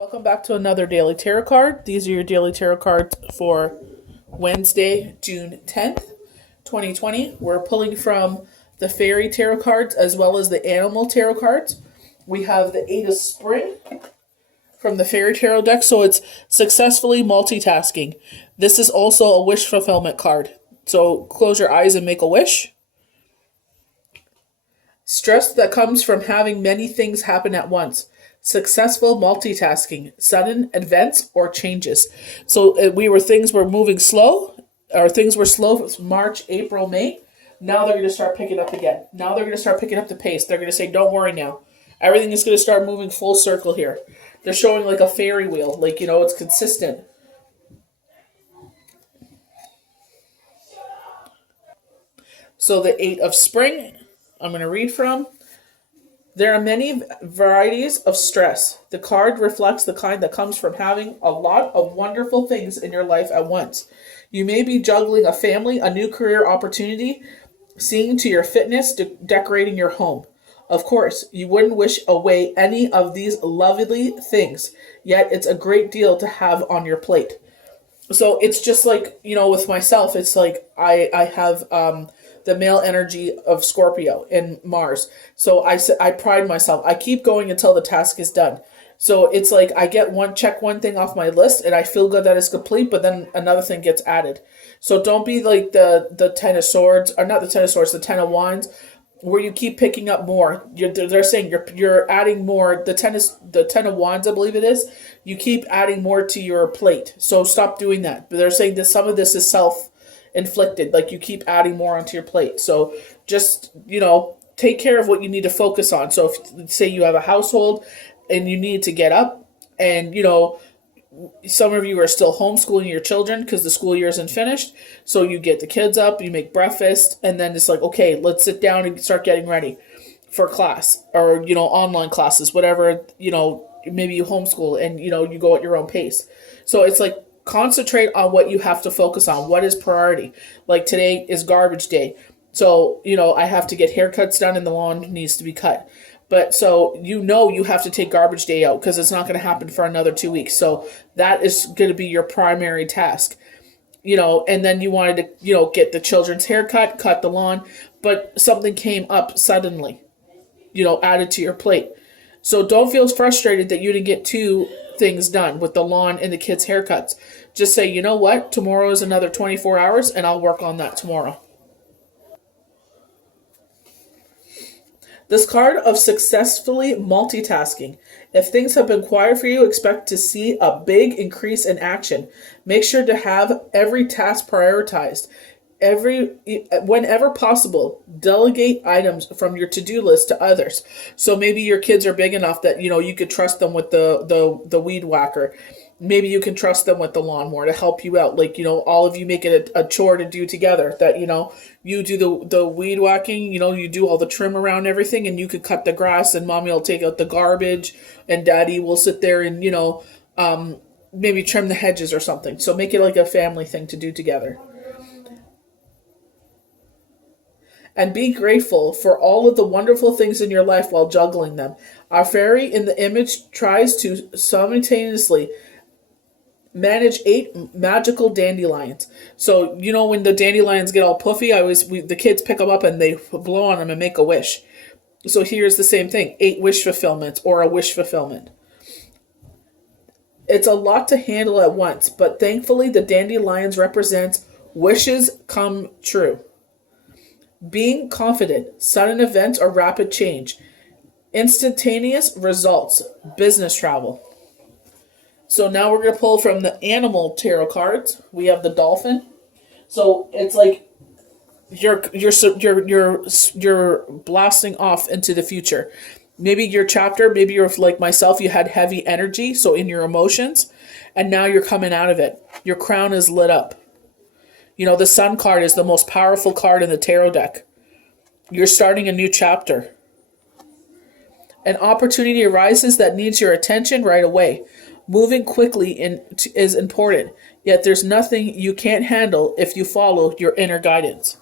Welcome back to another daily tarot card. These are your daily tarot cards for Wednesday, June 10th, 2020. We're pulling from the fairy tarot cards as well as the animal tarot cards. We have the Eight of Spring from the fairy tarot deck, so it's successfully multitasking. This is also a wish fulfillment card. So close your eyes and make a wish. Stress that comes from having many things happen at once. Successful multitasking, sudden events or changes. So things were moving slow, or things were slow March, April, May. Now they're going to start picking up again. Now they're going to start picking up the pace. They're going to say, don't worry now. Everything is going to start moving full circle here. They're showing like a fairy wheel, like, it's consistent. So the Eight of Spring, I'm going to read from. There are many varieties of stress. The card reflects the kind that comes from having a lot of wonderful things in your life at once. You may be juggling a family, a new career opportunity, seeing to your fitness, decorating your home. Of course, you wouldn't wish away any of these lovely things, yet it's a great deal to have on your plate. So it's just like, with myself, it's like I have the male energy of Scorpio in Mars. So I pride myself. I keep going until the task is done. So it's like I get one thing off my list and I feel good that it's complete, but then another thing gets added. So don't be like the Ten of Swords, or not the Ten of Swords, the Ten of Wands, where you keep picking up more. They're saying you're adding more. The Ten of Wands, I believe it is. You keep adding more to your plate. So stop doing that. But they're saying that some of this is self-inflicted. Like you keep adding more onto your plate. So just, take care of what you need to focus on. So if say you have a household and you need to get up and, some of you are still homeschooling your children because the school year isn't finished. So you get the kids up, you make breakfast, and then it's like, okay, let's sit down and start getting ready for class or, online classes, whatever, maybe you homeschool and, you go at your own pace. So it's like concentrate on what you have to focus on. What is priority? Like today is garbage day. So, I have to get haircuts done and the lawn needs to be cut. But so you have to take garbage day out because it's not going to happen for another 2 weeks. So that is going to be your primary task. And then you wanted to, get the children's haircut, cut the lawn, but something came up suddenly, added to your plate. So don't feel frustrated that you didn't get two things done with the lawn and the kids' haircuts. Just say, you know what, tomorrow is another 24 hours and I'll work on that tomorrow. This card of successfully multitasking. If things have been quiet for you, expect to see a big increase in action. Make sure to have every task prioritized. Whenever possible, delegate items from your to-do list to others. So maybe your kids are big enough that you could trust them with the weed whacker. Maybe you can trust them with the lawnmower to help you out. Like, all of you make it a chore to do together. That, you do the weed whacking, you do all the trim around everything, and you could cut the grass, and mommy will take out the garbage, and daddy will sit there and, maybe trim the hedges or something. So make it like a family thing to do together. And be grateful for all of the wonderful things in your life while juggling them. Our fairy in the image tries to simultaneously manage 8 magical dandelions. So when the dandelions get all puffy, the kids pick them up and they blow on them and make a wish. So here's the same thing: 8 wish fulfillments or a wish fulfillment. It's a lot to handle at once, but thankfully the dandelions represents wishes come true. Being confident, sudden events or rapid change, instantaneous results, business travel. So now we're going to pull from the animal tarot cards. We have the dolphin. So it's like you're blasting off into the future. Maybe maybe you're like myself, you had heavy energy, so in your emotions, and now you're coming out of it. Your crown is lit up. The Sun card is the most powerful card in the tarot deck. You're starting a new chapter. An opportunity arises that needs your attention right away. Moving quickly is important, yet there's nothing you can't handle if you follow your inner guidance.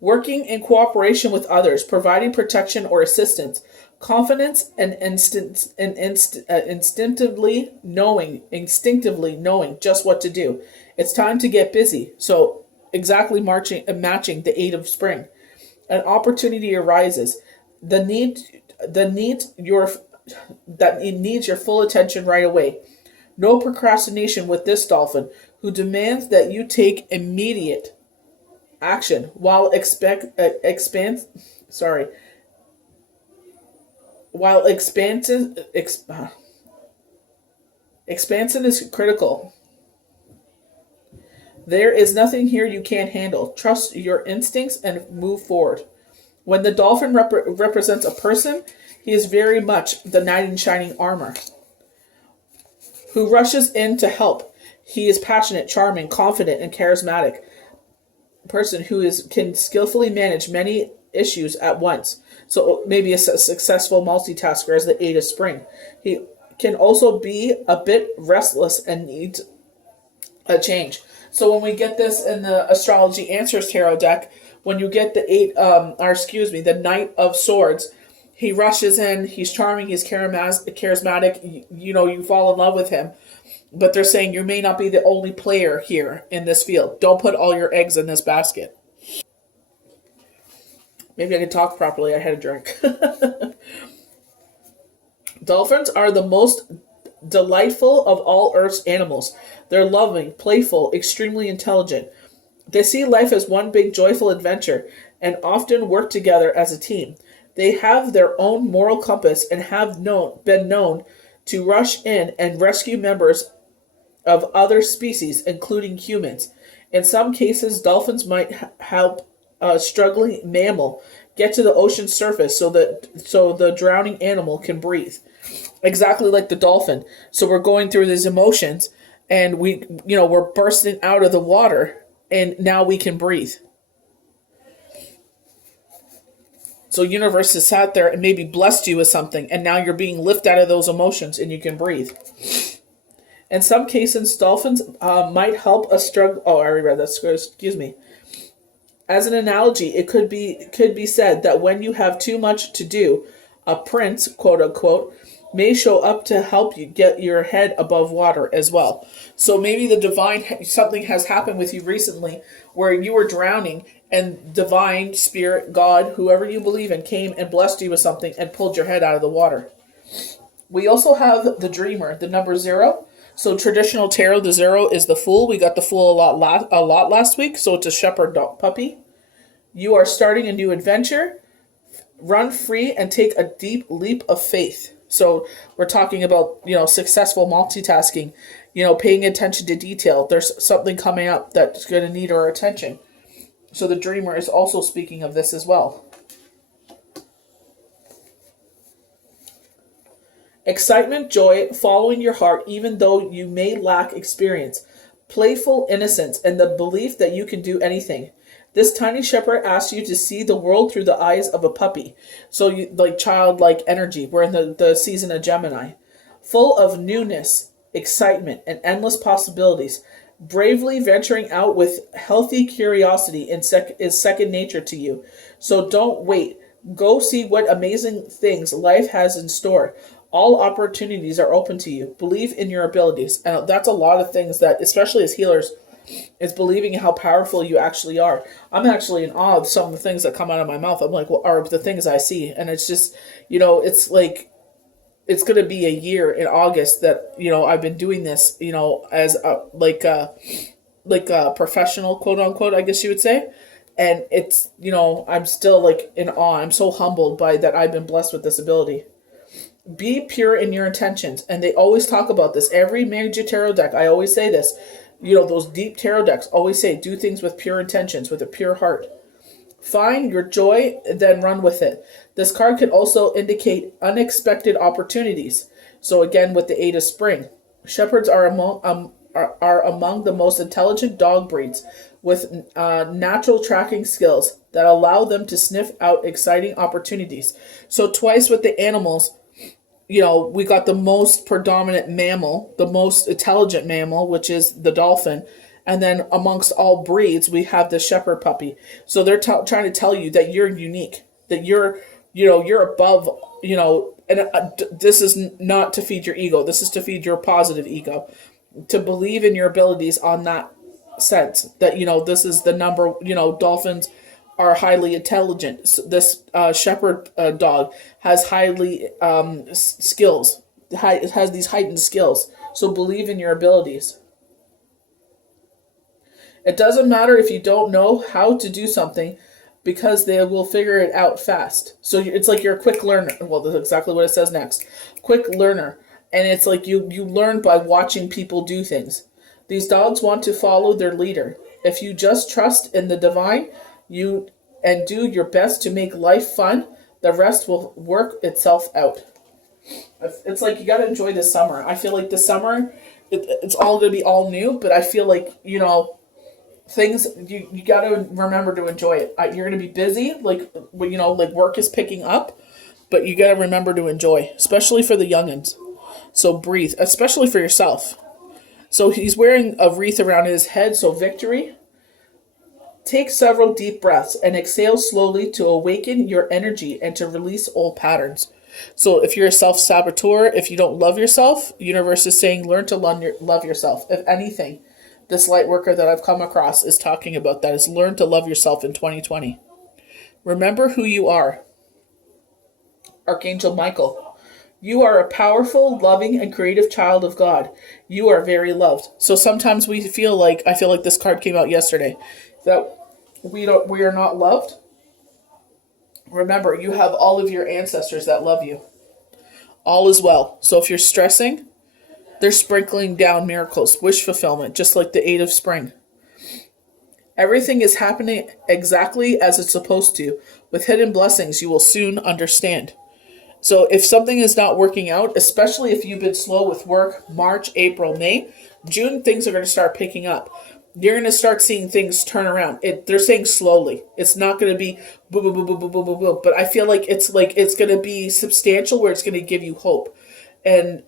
Working in cooperation with others, providing protection or assistance, confidence and instinctively knowing just what to do. It's time to get busy. So exactly matching the 8 of spring. An opportunity arises. The need the needs your that it needs your full attention right away. No procrastination with this dolphin, who demands that you take immediate action while sorry while expansion is critical. There is nothing here you can't handle. Trust your instincts and move forward. When the dolphin represents a person, he is very much the knight in shining armor who rushes in to help. He is passionate, charming, confident, and charismatic person who can skillfully manage many issues at once. So maybe a successful multitasker as the 8 of spring. He can also be a bit restless and needs a change. So when we get this in the Astrology Answers Tarot deck, when you get the Knight of Swords, he rushes in, he's charming, he's charismatic, you fall in love with him. But they're saying you may not be the only player here in this field. Don't put all your eggs in this basket. Maybe I can talk properly. I had a drink. Dolphins are the most delightful of all Earth's animals. They're loving, playful, extremely intelligent. They see life as one big joyful adventure and often work together as a team. They have their own moral compass and have been known to rush in and rescue members of other species, including humans. In some cases, dolphins might help a struggling mammal get to the ocean's surface so the drowning animal can breathe. Exactly like the dolphin. So we're going through these emotions, and we're bursting out of the water, and now we can breathe. So universe has sat there and maybe blessed you with something, and now you're being lifted out of those emotions, and you can breathe. In some cases, dolphins might help a struggle. Oh, I already read that. Excuse me. As an analogy, it could be said that when you have too much to do, a prince, quote unquote, may show up to help you get your head above water as well. So maybe something has happened with you recently where you were drowning, and divine spirit, God, whoever you believe in, came and blessed you with something and pulled your head out of the water. We also have the dreamer, the number 0. So traditional tarot, the 0 is the Fool. We got the Fool a lot last week, so it's a shepherd dog puppy. You are starting a new adventure. Run free and take a deep leap of faith. So we're talking about, successful multitasking, paying attention to detail. There's something coming up that's going to need our attention. So the dreamer is also speaking of this as well. Excitement, joy, following your heart, even though you may lack experience. Playful innocence and the belief that you can do anything. This tiny shepherd asks you to see the world through the eyes of a puppy. So like childlike energy. We're in the season of Gemini. Full of newness, excitement, and endless possibilities. Bravely venturing out with healthy curiosity is second nature to you. So don't wait. Go see what amazing things life has in store. All opportunities are open to you. Believe in your abilities. And that's a lot of things that, especially as healers, is believing how powerful you actually are. I'm actually in awe of some of the things that come out of my mouth. I'm like, well, are the things I see. And it's just, it's like, it's going to be a year in August that, I've been doing this, as a professional, quote unquote, I guess you would say. And it's, I'm still like in awe. I'm so humbled by that I've been blessed with this ability. Be pure in your intentions. And they always talk about this. Every major tarot deck, I always say this. Those deep tarot decks always say, do things with pure intentions, with a pure heart. Find your joy, then run with it. This card can also indicate unexpected opportunities. So again, with the 8 of spring, shepherds are among the most intelligent dog breeds with natural tracking skills that allow them to sniff out exciting opportunities. So twice with the animals, we got the most predominant mammal, the most intelligent mammal, which is the dolphin. And then amongst all breeds, we have the shepherd puppy. So they're trying to tell you that you're unique, that you're above, and this is not to feed your ego. This is to feed your positive ego, to believe in your abilities on that sense that, this is the number, dolphins are highly intelligent. This shepherd dog has highly skills, it has these heightened skills. So believe in your abilities. It doesn't matter if you don't know how to do something, because they will figure it out fast. So it's like you're a quick learner. Well, that's exactly what it says next. Quick learner. And it's like you learn by watching people do things. These dogs want to follow their leader. If you just trust in the divine, and do your best to make life fun, the rest will work itself out. It's like you got to enjoy this summer. I feel like this summer, it's all going to be all new, but I feel like, things, you got to remember to enjoy it. You're going to be busy, like work is picking up, but you got to remember to enjoy, especially for the youngins. So breathe, especially for yourself. So he's wearing a wreath around his head, so victory. Take several deep breaths and exhale slowly to awaken your energy and to release old patterns. So if you're a self-saboteur, if you don't love yourself, universe is saying learn to love yourself. If anything, this light worker that I've come across is talking about that, is learn to love yourself in 2020. Remember who you are. Archangel Michael, you are a powerful, loving, and creative child of God. You are very loved. So sometimes I feel like this card came out yesterday, that we are not loved. Remember, you have all of your ancestors that love you. All is well. So if you're stressing, they're sprinkling down miracles, wish fulfillment, just like the 8 of spring. Everything is happening exactly as it's supposed to. With hidden blessings, you will soon understand. So if something is not working out, especially if you've been slow with work, March, April, May, June, things are going to start picking up. You're going to start seeing things turn around. They're saying slowly. It's not going to be boom, boom, boom, boom, boom, boom, boom, boom. But I feel like it's going to be substantial, where it's going to give you hope. And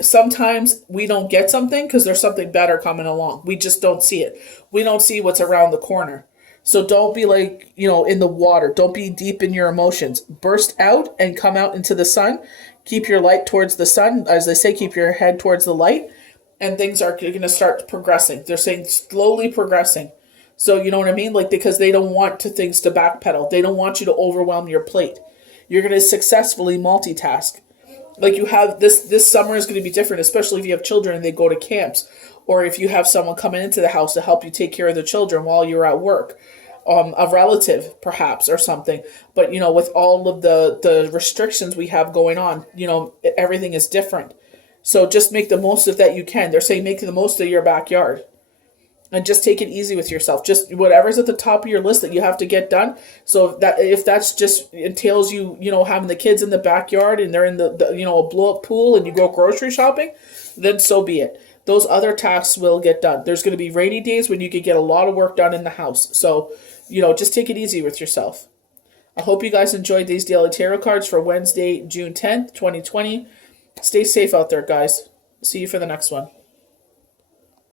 sometimes we don't get something because there's something better coming along. We just don't see it. We don't see what's around the corner. So don't be in the water. Don't be deep in your emotions. Burst out and come out into the sun. Keep your light towards the sun. As they say, keep your head towards the light. And things are going to start progressing. They're saying slowly progressing. So you know what I mean? Because they don't want things to backpedal. They don't want you to overwhelm your plate. You're going to successfully multitask. You have this summer is going to be different, especially if you have children and they go to camps, or if you have someone coming into the house to help you take care of the children while you're at work, a relative perhaps or something. But with all of the restrictions we have going on, everything is different. So just make the most of that you can. They're saying make the most of your backyard. And just take it easy with yourself. Just whatever's at the top of your list that you have to get done. So that if that's just entails you, having the kids in the backyard and they're in the a blow up pool and you go grocery shopping, then so be it. Those other tasks will get done. There's going to be rainy days when you can get a lot of work done in the house. So, just take it easy with yourself. I hope you guys enjoyed these daily tarot cards for Wednesday, June 10th, 2020. Stay safe out there, guys. See you for the next one.